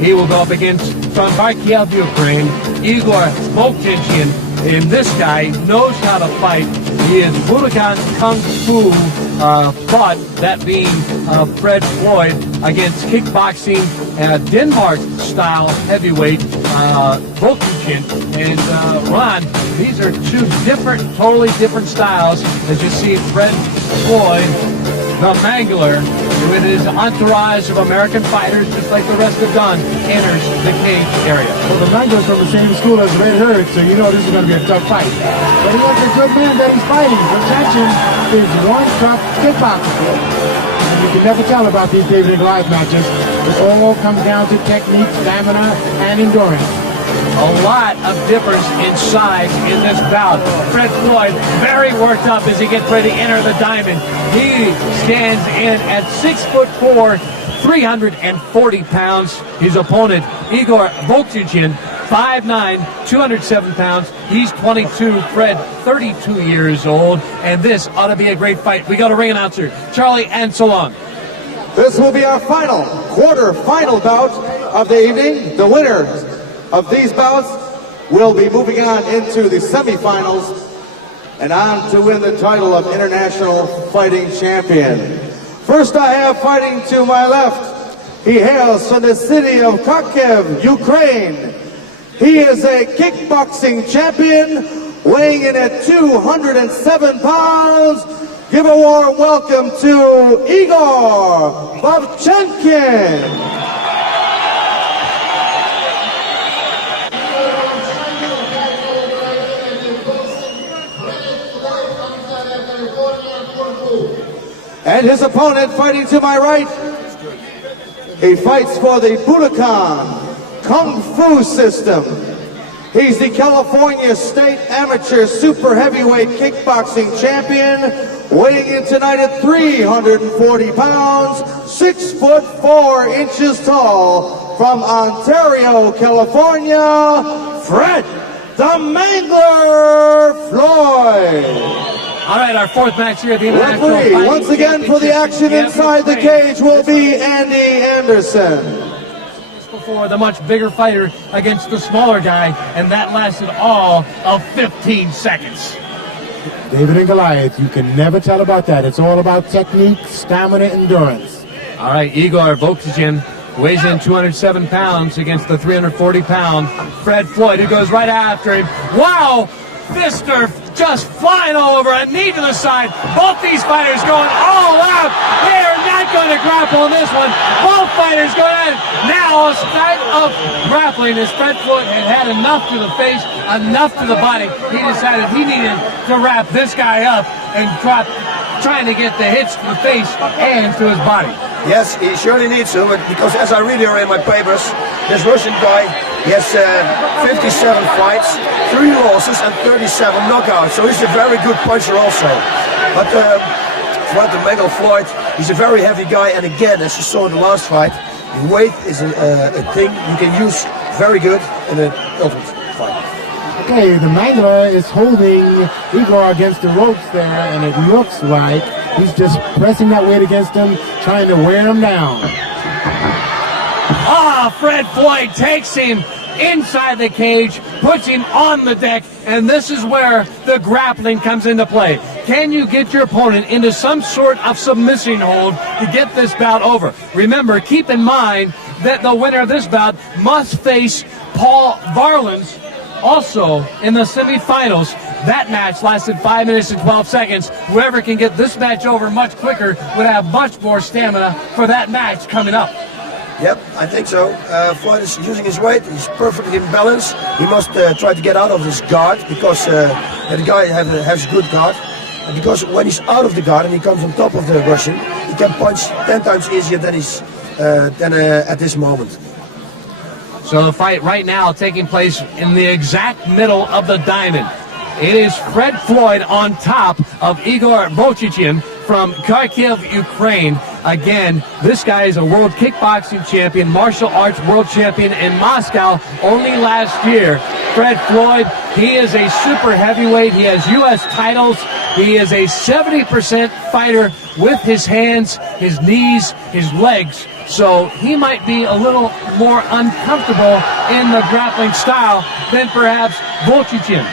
He will go up against, from Kharkiv, Ukraine, Igor Vovchanchyn. And this guy knows how to fight. He is Budokan Kung Fu fought, that being Fred Floyd, against kickboxing Denmark-style heavyweight Vovchanchyn. And Ron, these are two different, totally different styles. As you see, Fred Floyd, the Mangler, with his entourage of American fighters, just like the rest have done, enters the cage area. Well, the Mangler's from the same school as Red Herd, so you know this is going to be a tough fight. But he has a good man that he's fighting. Vovchanchyn is one tough kickboxer. And you can never tell about these David and Goliath matches. It all comes down to technique, stamina, and endurance. A lot of difference in size in this bout. Fred Floyd very worked up as he gets ready to enter the diamond. He stands in at 6'4", 340 pounds. His opponent, Igor Vovchanchyn, 5'9", 207 pounds. He's 22, Fred 32 years old, and this ought to be a great fight. We go to ring announcer Charlie Anselon. This will be our quarter-final bout of the evening. The winner of these bouts will be moving on into the semifinals and on to win the title of International Fighting Champion. First I have fighting to my left. He hails from the city of Kharkiv, Ukraine. He is a kickboxing champion, weighing in at 207 pounds. Give a warm welcome to Igor Vovchanchyn. And his opponent fighting to my right, he fights for the Budokan Kung Fu system. He's the California State Amateur Super Heavyweight Kickboxing Champion, weighing in tonight at 340 pounds, 6'4" tall, from Ontario, California, Fred the Mangler Floyd. All right, our fourth match here at the International Referee, Fighting once again for the action inside the cage, will be Andy Anderson. Before, the much bigger fighter against the smaller guy, and that lasted all of 15 seconds. David and Goliath, you can never tell about that. It's all about technique, stamina, endurance. All right, Igor Vovchanchyn weighs in 207 pounds against the 340-pound Fred Floyd, who goes right after him. Wow! Fister just flying all over, a knee to the side. Both these fighters going all out. They are not going to grapple in this one. Both fighters going at it. Now a start of grappling as Fred Floyd had enough to the face, enough to the body. He decided he needed to wrap this guy up and drop, trying to get the hits to the face and to his body. Yes, he surely needs to, because as I read here in my papers, this Russian guy, he has 57 fights, 3 losses and 37 knockouts, so he's a very good puncher also. But Fred the Mangler Floyd, he's a very heavy guy, and again, as you saw in the last fight, weight is a thing you can use very good in an ultimate fight. Okay, the Mangler is holding Igor against the ropes there, and it looks like he's just pressing that weight against him, trying to wear him down. Fred Floyd takes him inside the cage, puts him on the deck, and this is where the grappling comes into play. Can you get your opponent into some sort of submission hold to get this bout over? Remember, keep in mind that the winner of this bout must face Paul Varlins also in the semifinals. That match lasted 5 minutes and 12 seconds. Whoever can get this match over much quicker would have much more stamina for that match coming up. Yep, I think so. Floyd is using his weight. He's perfectly in balance. He must try to get out of his guard, because the guy has good guard. And because when he's out of the guard and he comes on top of the Russian, he can punch 10 times easier than at this moment. So the fight right now taking place in the exact middle of the diamond. It is Fred Floyd on top of Igor Vovchanchyn from Kharkiv, Ukraine. Again, this guy is a world kickboxing champion, martial arts world champion in Moscow only last year. Fred Floyd, he is a super heavyweight. He has U.S. titles. He is a 70% fighter with his hands, his knees, his legs. So he might be a little more uncomfortable in the grappling style than perhaps Vovchanchyn.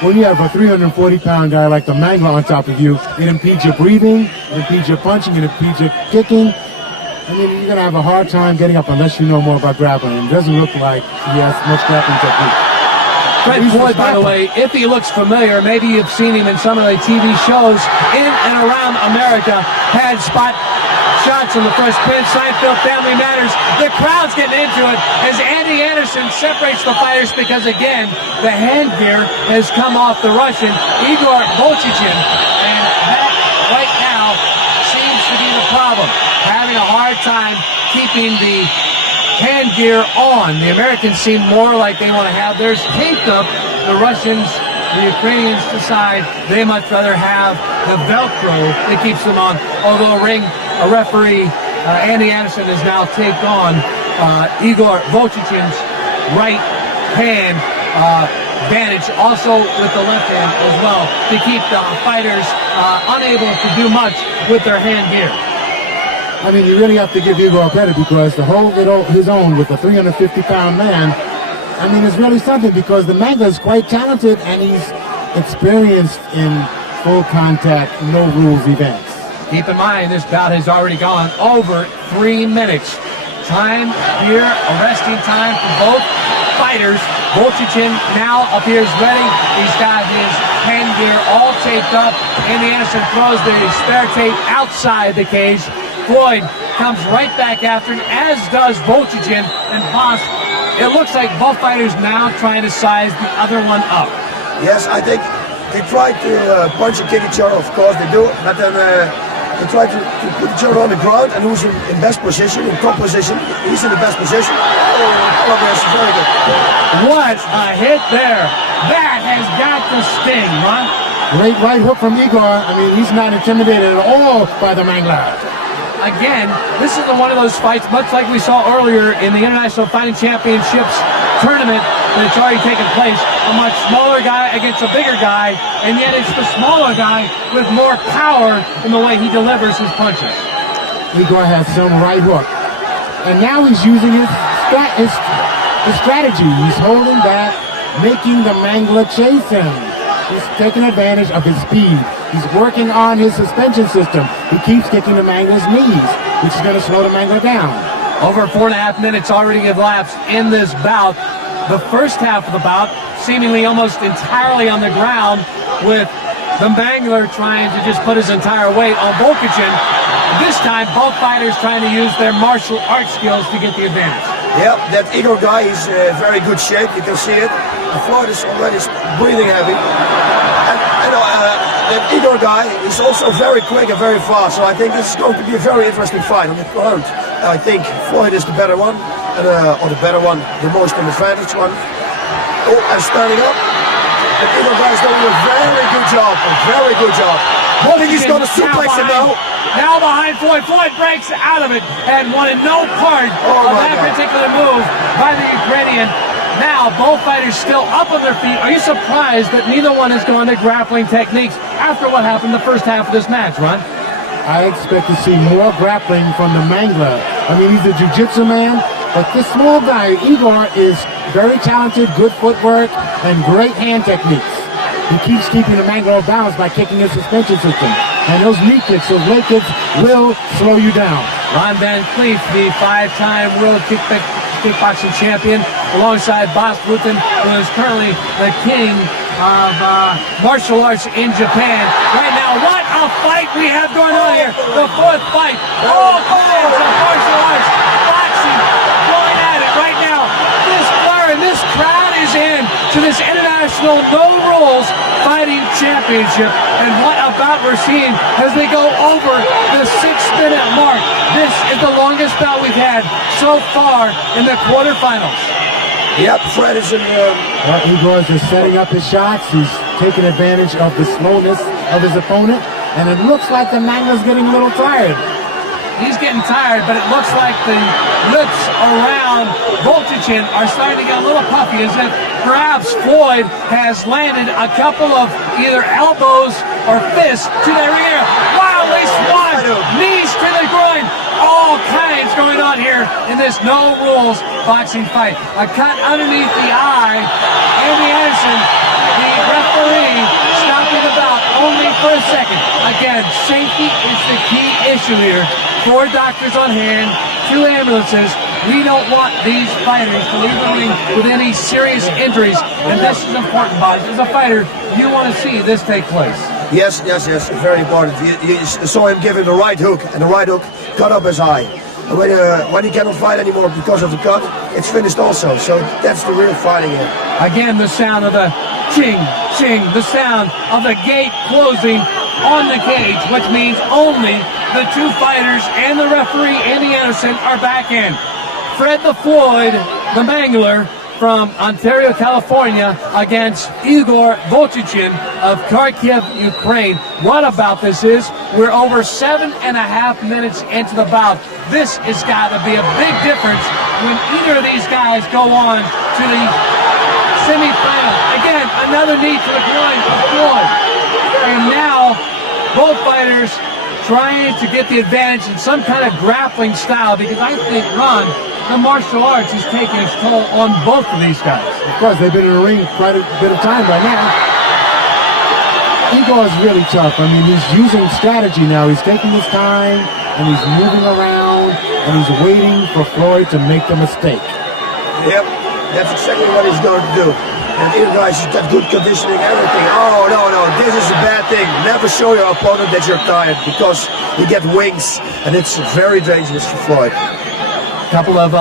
When you have a 340-pound guy like the Mangler on top of you, it impedes your breathing, it impedes your punching, it impedes your kicking. I mean, you're going to have a hard time getting up unless you know more about grappling. It doesn't look like he has much grappling technique. Fred Floyd, by the way, if he looks familiar, maybe you've seen him in some of the TV shows in and around America, had spot shots in the first pin, Seinfeld, Family Matters. The crowd's getting into it as Andy Anderson separates the fighters because, again, the hand gear has come off the Russian, Igor Vovchanchyn, and that right now seems to be the problem, having a hard time keeping the hand gear on. The Americans seem more like they want to have theirs taped up. The Russians, the Ukrainians decide they much rather have the Velcro that keeps them on. Although a referee, Andy Anderson, has now taped on Igor Vovchanchyn's right hand bandage, also with the left hand as well, to keep the fighters unable to do much with their hand gear. I mean, you really have to give Igor credit because to hold his own with a 350-pound man, I mean, it's really something because the Mangler is quite talented and he's experienced in full contact, no rules events. Keep in mind, this bout has already gone over 3 minutes. Time here, arresting time for both fighters. Vovchanchyn now appears ready. He's got his hand gear all taped up. Andy Anderson throws the spare tape outside the cage. Floyd comes right back after him, as does Vovchanchyn and Boss. It looks like both fighters now trying to size the other one up. Yes, I think they try to punch and kick each other, of course they do, but then they try to put each other on the ground, and who's in best position, in top position, he's in the best position. Oh, that's very good. What a hit there. That has got to sting, Ron. Great right hook from Igor. I mean, he's not intimidated at all by the Mangler. Again, this is one of those fights, much like we saw earlier in the International Fighting Championships tournament that's already taken place. A much smaller guy against a bigger guy, and yet it's the smaller guy with more power in the way he delivers his punches. Igor has some right hook. And now he's using his strategy. He's holding back, making the Mangler chase him. He's taking advantage of his speed. He's working on his suspension system. He keeps kicking the Mangler's knees, which is going to slow the Mangler down. Over 4.5 minutes already elapsed in this bout. The first half of the bout seemingly almost entirely on the ground, with the Mangler trying to just put his entire weight on Vovchanchyn. This time, both fighters trying to use their martial arts skills to get the advantage. Yeah, that Igor guy is very good shape, you can see it. The Floyd is already breathing heavy. And that Igor guy is also very quick and very fast, so I think this is going to be a very interesting fight on the ground. I think Floyd is the better one, or the better one, the most advantage one. Oh, and standing up. The Igor guy is doing a very good job, I think he's going to suplex him now. Now behind Floyd. Floyd breaks out of it and wanted no part of that particular move by the Ukrainian. Now, both fighters still up on their feet. Are you surprised that neither one has gone to grappling techniques after what happened the first half of this match, Ron? I expect to see more grappling from the Mangler. I mean, he's a jiu-jitsu man, but this small guy, Igor, is very talented, good footwork, and great hand techniques. He keeps keeping the Mangler balanced by kicking his suspension system. And those knee kicks, those leg kicks, will slow you down. Ron Van Cleef, the 5-time world kickboxing champion, alongside Bas Rutten, who is currently the king of martial arts in Japan. Right now, what a fight we have going on here. The fourth fight. All kinds of martial arts, boxing, going at it right now. This bar and this crowd is in to this international no rules fighting championship. And what about we're seeing as they go over the 6-minute mark. This is the longest bout we've had so far in the quarterfinals. Yep, Fred is in Igor is just setting up his shots. He's taking advantage of the slowness of his opponent. And it looks like the Mangler's getting a little tired. he's getting tired, but it looks like the lips around Vovchanchyn are starting to get a little puffy, as if perhaps Floyd has landed a couple of either elbows or fists to their ear. Wildly swung, knees to the groin. All kinds going on here in this no rules boxing fight. A cut underneath the eye. Andy Anderson, the referee, stopping the bout only for a second. Again, safety is the key issue here. 4 doctors on hand, 2 ambulances. We don't want these fighters to leave the ring with any serious injuries, and this is important, Bob. As a fighter, you want to see this take place. Yes, very important. You saw him give him the right hook, and the right hook cut up his eye. And when he cannot fight anymore because of the cut, it's finished also. So that's the real fighting here. Again, the sound of the ching, ching, the sound of the gate closing on the cage, which means only the 2 fighters and the referee, Andy Anderson, are back in. Fred the Floyd, the Mangler, from Ontario, California, against Igor Vovchanchyn of Kharkiv, Ukraine. What about this is, we're over 7.5 minutes into the bout. This has got to be a big difference when either of these guys go on to the semifinal. Again, another knee to the groin of Floyd. And now, both fighters trying to get the advantage in some kind of grappling style, because I think, Ron, the martial arts is taking its toll on both of these guys. Of course, they've been in the ring quite a bit of time right now. Igor is really tough. I mean, he's using strategy now. He's taking his time, and he's moving around, and he's waiting for Floyd to make the mistake. Yep, that's exactly what he's going to do. And you guys, he's got good conditioning, everything. Oh, no, this is a bad thing. Never show your opponent that you're tired, because you get wings, and it's very dangerous for Floyd. Couple of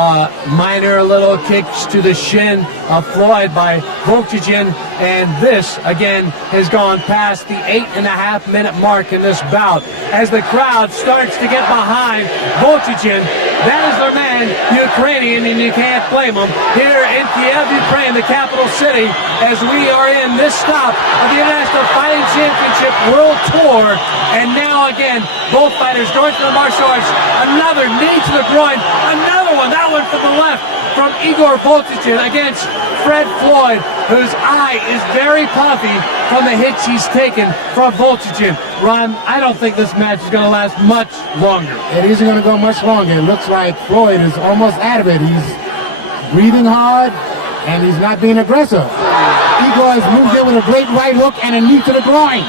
minor little kicks to the shin of Floyd by Vovchanchyn, and this again has gone past the 8.5 minute mark in this bout. As the crowd starts to get behind Vovchanchyn, that is their man, Ukrainian, and you can't blame him. Here in Kiev, Ukraine, the capital city, as we are in this stop of the International Fighting Championship World Tour, and now again, both fighters going to the martial arts. Another knee to the groin, another one, that one from the left, from Igor Vovchanchyn against Fred Floyd, whose eye is very puffy from the hits he's taken from Vovchanchyn. Ron, I don't think this match is going to last much longer. It isn't going to go much longer. It looks like Floyd is almost out of it. He's breathing hard, and he's not being aggressive. Igor has moved in with a great right hook and a knee to the groin.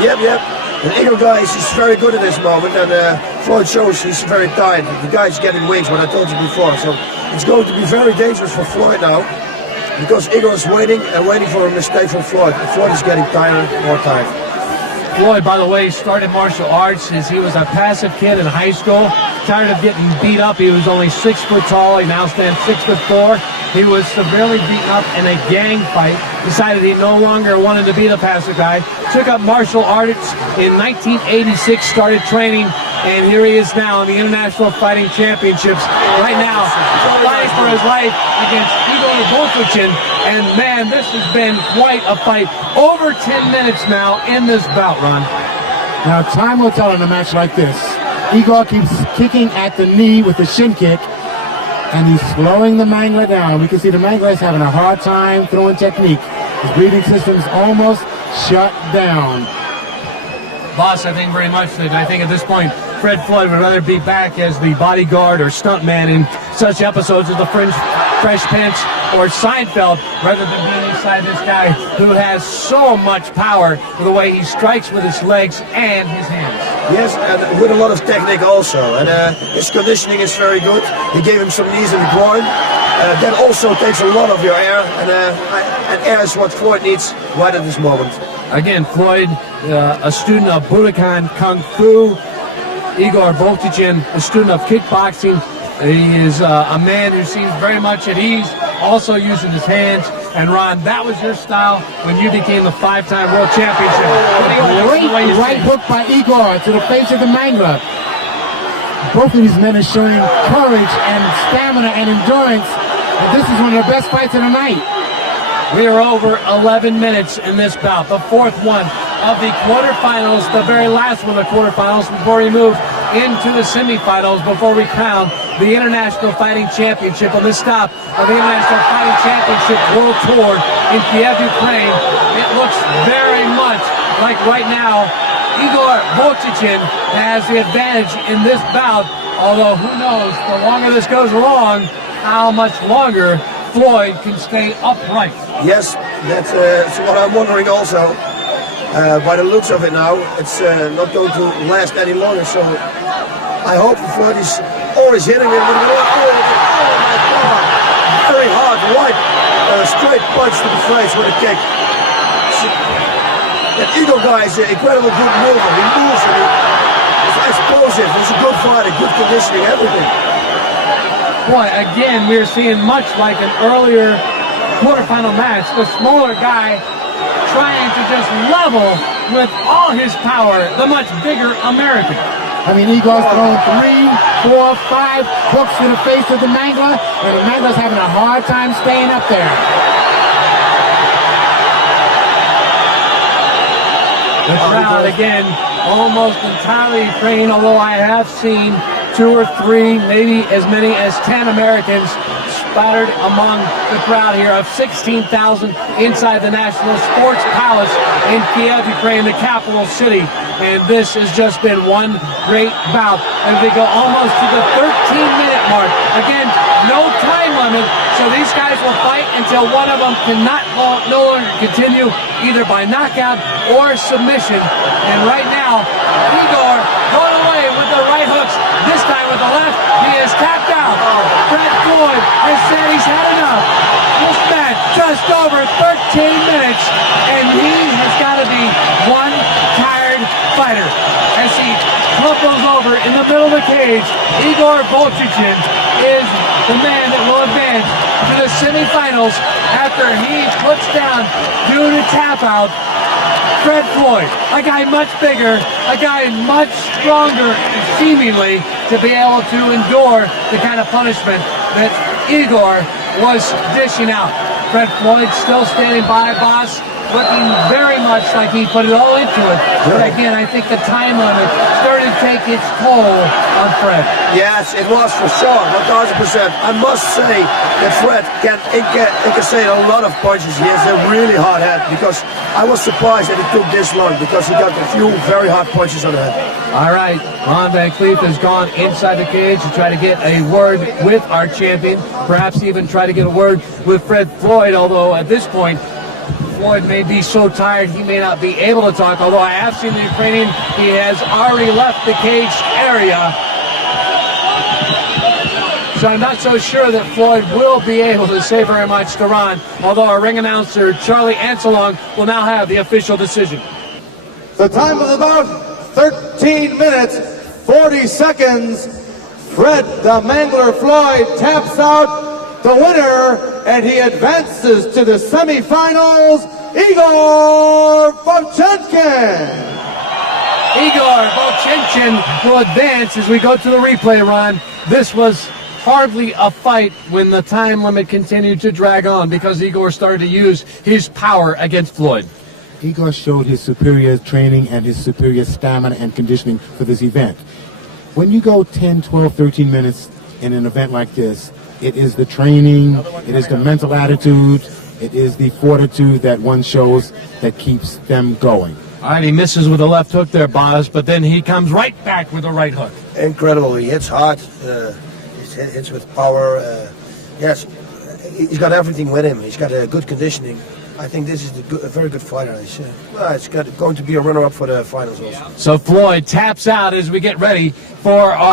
Yep. And Igor guys, he's very good at this moment, and Floyd shows he's very tired. The guy's getting wings, what I told you before. So it's going to be very dangerous for Floyd now, because Igor is waiting for a mistake from Floyd. And Floyd is getting tired, more tired. Floyd, by the way, started martial arts as he was a passive kid in high school. Tired of getting beat up. He was only 6 foot tall. He now stands 6'4". He was severely beaten up in a gang fight. Decided he no longer wanted to be the passive guy. Took up martial arts in 1986. Started training, and here he is now in the International Fighting Championships. Right now, fighting for his life against Igor Vovchanchyn. And man, this has been quite a fight. Over 10 minutes now in this bout, Ron. Now, time will tell in a match like this. Igor keeps kicking at the knee with the shin kick, and he's slowing the Mangler down. We can see the Mangler is having a hard time throwing technique. His breathing system is almost shut down. Boss, I think very much that I think at this point, Fred Floyd would rather be back as the bodyguard or stuntman in such episodes as the Fresh Prince or Seinfeld, rather than being inside this guy who has so much power with the way he strikes with his legs and his hands. Yes, and with a lot of technique also. And his conditioning is very good. He gave him some knees in the groin. That also takes a lot of your air, and air is what Floyd needs right at this moment. Again, Floyd, a student of Budokan Kung Fu. Igor Vovchanchyn, a student of kickboxing. He is a man who seems very much at ease, also using his hands. And Ron, that was your style when you became the 5-time world championship. Great right hook by Igor to the face of the Mangler. Both of these men are showing courage and stamina and endurance. And this is one of the best fights of the night. We are over 11 minutes in this bout, the 4th one of the quarterfinals, the very last one of the quarterfinals before we move into the semifinals before we crown the International Fighting Championship on this stop of the International Fighting Championship World Tour in Kiev, Ukraine. It looks very much like right now Igor Vovchanchyn has the advantage in this bout, although who knows, the longer this goes along, how much longer Floyd can stay upright. Yes, that's what I'm wondering also. By the looks of it now, it's not going to last any longer, so I hope Floyd is always hitting him with oh my God, very hard right straight punch to the face with a kick. That Igor guy is an incredible good mover. He moves and he's explosive. He's a good fighter, good conditioning, everything. Boy, again, we're seeing much like an earlier quarterfinal match. The smaller guy trying to just level with all his power the much bigger American. I mean, Igor's thrown 3, 4, 5 hooks to the face of the Mangler, and the Mangler's having a hard time staying up there. The crowd, again, almost entirely Ukraine, although I have seen 2 or 3, maybe as many as 10 Americans spattered among the crowd here of 16,000 inside the National Sports Palace in Kiev, Ukraine, the capital city. And this has just been one great bout. And they go almost to the 13-minute mark. Again, no time limit, so these guys will fight until one of them cannot no longer continue, either by knockout or submission. And right now, Igor going away with the right hooks, this time with the left. He is tapped out. Fred Floyd has said he's had enough. This match just over 13 minutes, and he has got to be one tired fighter. As he crumples over in the middle of the cage, Igor Vovchanchyn is the man that will advance to the semifinals after he puts down, due to tap out, Fred Floyd, a guy much bigger, a guy much stronger, seemingly, to be able to endure the kind of punishment that Igor was dishing out. Fred Floyd still standing by, boss, looking very much like he put it all into it. But again, I think the time limit started to take its toll on Fred. Yes, it was for sure, 1,000%. I must say that Fred can incassate a lot of punches. He has a really hard head, because I was surprised that it took this long, because he got a few very hard punches on the head. All right, Ron Van Cleef has gone inside the cage to try to get a word with our champion, perhaps even try to get a word with Fred Floyd, although at this point, Floyd may be so tired he may not be able to talk, although I have seen the Ukrainian, he has already left the cage area. So I'm not so sure that Floyd will be able to say very much to Ron, although our ring announcer, Charlie Anselong, will now have the official decision. The time of the bout, 13 minutes, 40 seconds. Fred the Mangler Floyd taps out the winner, and he advances to the semifinals, Igor Vovchanchyn. Igor Vovchanchyn will advance as we go to the replay, Ron. This was hardly a fight when the time limit continued to drag on, because Igor started to use his power against Floyd. Igor showed his superior training and his superior stamina and conditioning for this event. When you go 10, 12, 13 minutes in an event like this, it is the training, it is the mental attitude, it is the fortitude that one shows that keeps them going. All right, he misses with a left hook there, Boz, but then he comes right back with a right hook. Incredible. He hits hard. He hits with power. Yes, he's got everything with him. He's got a good conditioning. I think this is a very good fighter. It's going to be a runner-up for the finals also. So Floyd taps out as we get ready for our